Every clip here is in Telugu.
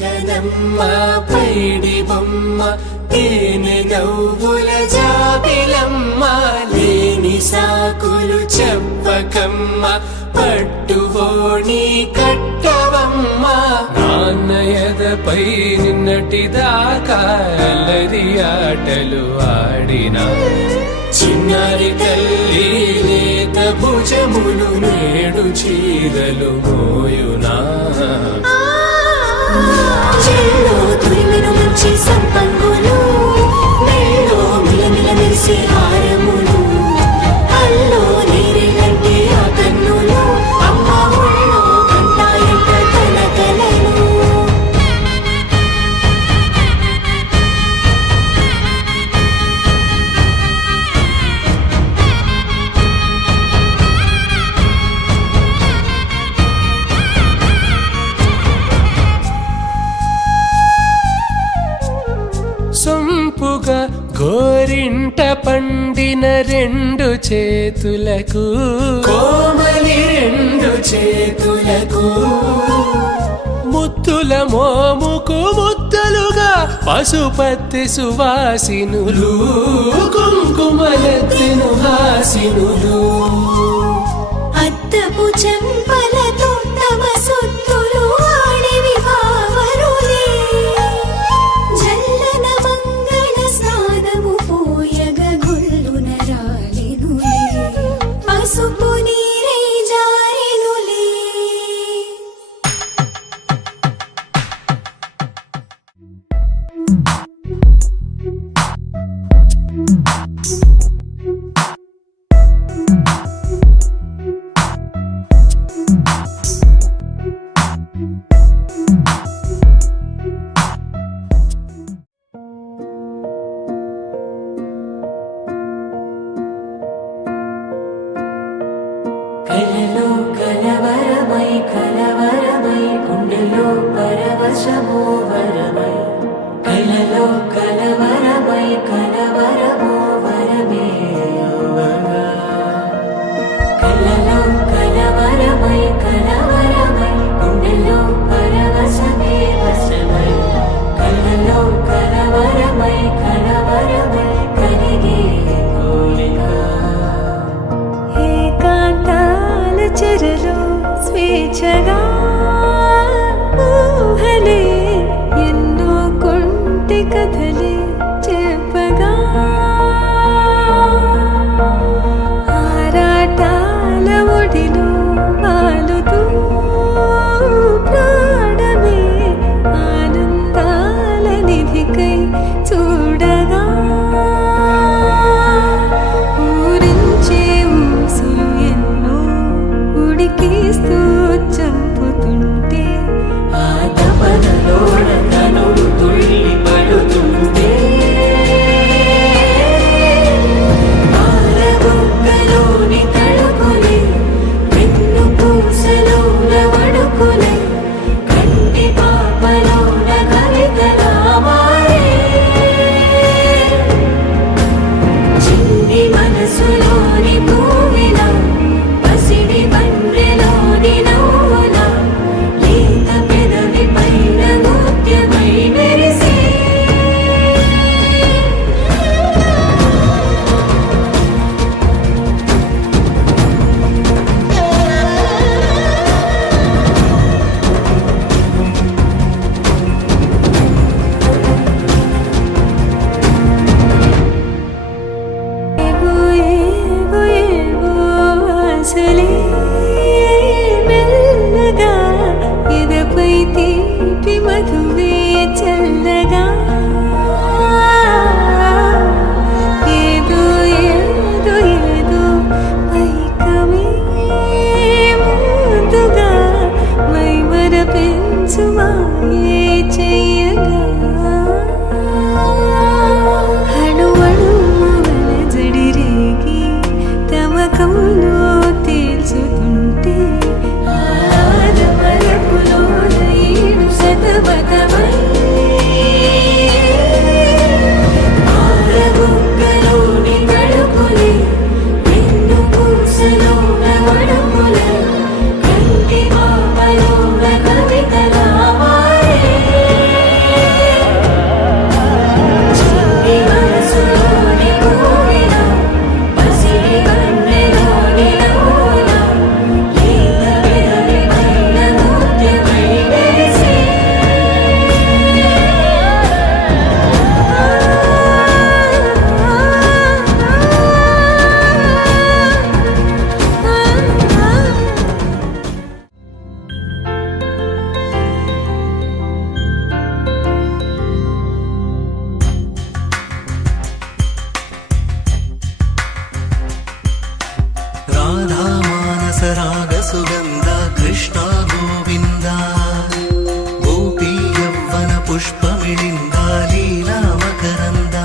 కనమ్మ పైడి బొమ్మ తేనె నవ్వుల జాబిలమ్మ లేని సాకులు చెప్పకమ్మ పట్టువోణి కట్టవమ్మ నాన్నయదపై నిన్నటిదాకా అల్లరి ఆటలు ఆడినా చిన్నారి తల్లి లేత భుజములు నేడు చీరలు మోయునా మంచి సంపంగులు మేలో మిలమిల మెరిసే హారములు అల్లో నీరిలంటే ఆ కన్నులు అమ్మ ఒళ్ళో కంటాయంట తన కలలు సొంపుగా గోరింట పండిన రెండు చేతులకు కోమలి రెండు చేతులకు ముద్దుల మోముకు ముద్దలుగా పశుపతి సువాసినులు కుంకుమలెత్తిను హాసినులు అద్దపు చెంపలతో తమ సొత్తులు ఆడివి భావరులే జల్లన మంగళ స్నానము పోయగ గుళ్ళున రాలినులే పసుపు నీరై జారినులే కలలో కలవరమై గుండెలో పరవశమో వరమై కలలో కలవరమో వరమే అవ్వగా కలలో కలవరమై గుండెలో పరవశమే వశమై కలలో కలవరమై కలిగే కోరిక ఏకాంతాల చెరలో స్వేచ్ఛగా ఊహలే ఎన్నో కొంటె కథలే చెప్పగా ఆరాటాల ఒడిలో వాలుతూ ప్రాణమే ఆనందాల నిధికై చూడగా ఊరించే ఊసులు ఎన్నో ఉడికిస్తూ చంపుతుంటే ఆ తపనలోన తనుడు తుళ్ళి పడుతుంటే పాలబుగ్గలోని తడుకులే వెన్ను పూసలోన వడుకులే కంటి పాపలోన కవితలా మారే చిన్ని మనసులోని పూవిలా పసిడి బండ్రెలోని నవ్వులా లేత పెదవి పైన ముత్యమై మెరిసే ఏవో ఆశలే మెల్లగా ఎదపై తీపి మధువే చల్లగా ఏదో పైకమే ముందుగా మైమర పెంచు మాయే చెయ్యగా అణువణువుల జడిరేగి తమకంలో తేల్చుతుంటే ఆదమరపులోన 7 శతవత ಪುಷ್ಪಮಿಳಿಂದ ಲೀಲಾ ಮಕರಂದ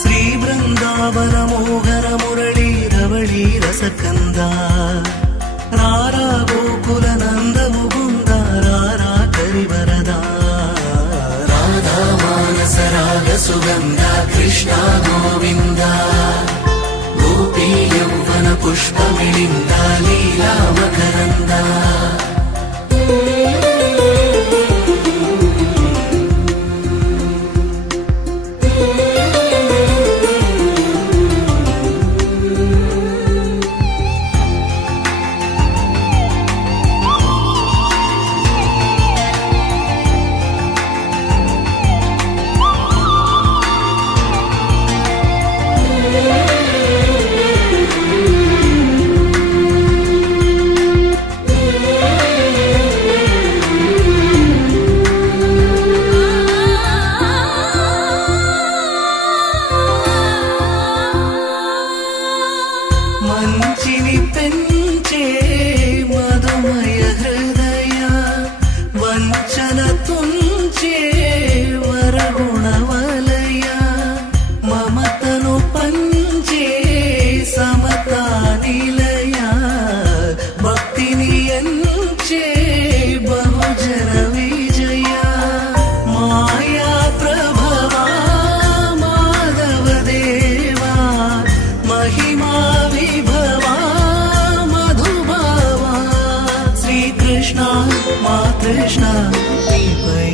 ಶ್ರೀ ಬೃಂದಾವನ ಮೋಹನ ಮುರಳಿ ರವಳಿ ರಸಕಂದ ರಾರಾ ಗೋಕುಲ ನಂದ ಮುಗುಂದ ರಾರಾ ಕರಿವರದ ರಾಧಾ ಮಾನಸ ರಾಗ ಸುಗಂಧ ಕೃಷ್ಣ ಗೋವಿಂದ ಗೋಪಿ ಯೌವನ ಪುಷ್ಪಮಿಳಿಂದ ಲೀಲಾ ಮಕರಂದ మంచిని పెంచే మధుమయ హృదయ వంచన తుంచే వరగుణవలయ మమతను పంచే సమతా నిలయ భక్తిని ఎంచే బహుజన విజయ మాయా ప్రభవా మాధవ దేవా మహిమా విభవా మధుభావా శ్రీకృష్ణ మా కృష్ణ నీపై